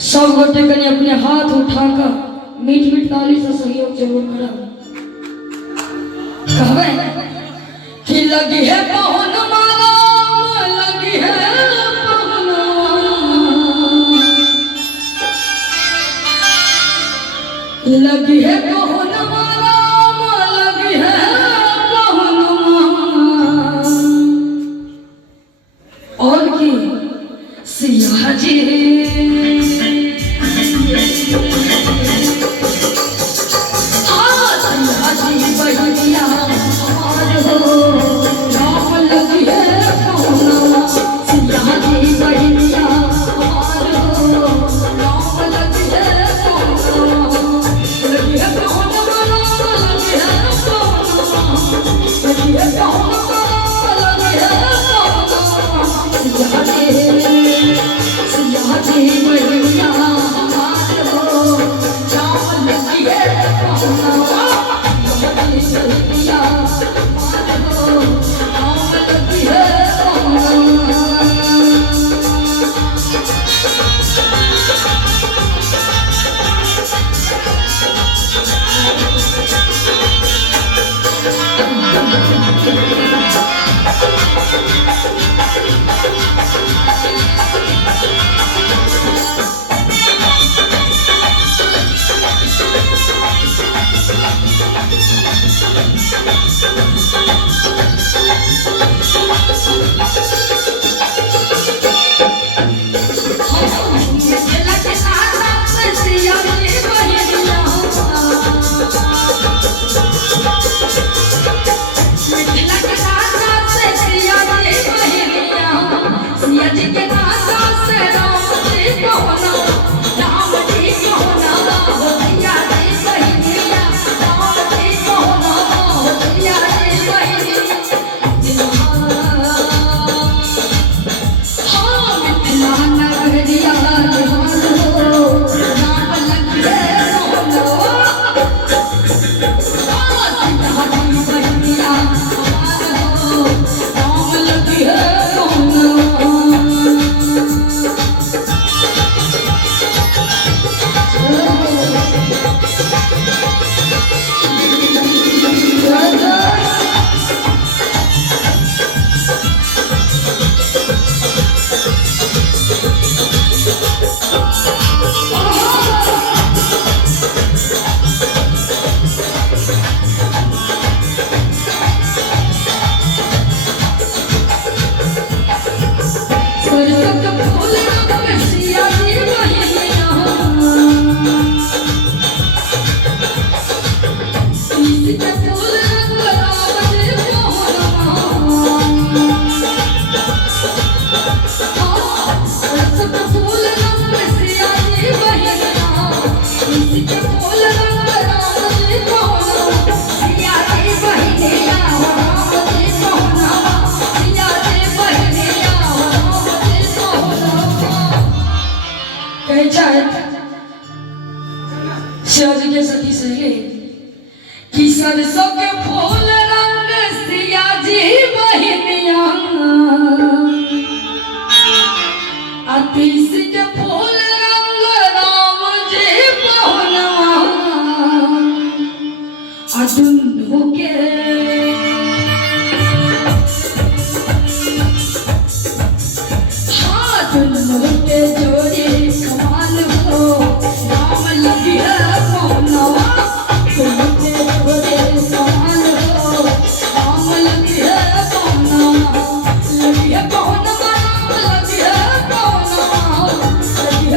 सब गोटे कने अपने हाथ उठाकर मीठ मीठ ताली से सहयोग जरूर करा। कहवे कि लगी है पवन माला, लगी है पवन माला, लगी है पवन माला, लगी है पवन माला। और की सिया जी शिवाजी के सती सहेली कि सरसों के फूल रंग सिया जी बहिनिया, तीसी के फूल रंग राम जी पहुनवा, दुन्नु के दुन्नु के जोड़ी कमाल हो, राम लगी है पहुनवा, दुन्नु के जोड़ी कमाल हो, राम लगी है पहुनवा, लगी है पहुनवा, लगी है पहुनवा, लगी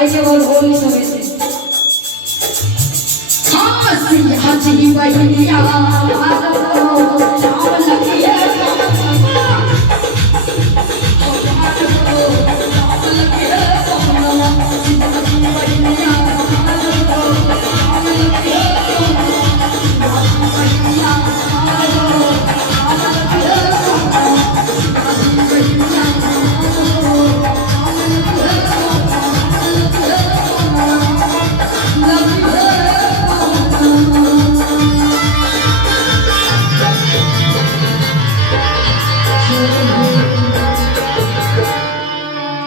ऐसे और बोल नहीं सकते। हाँ सिया जी वही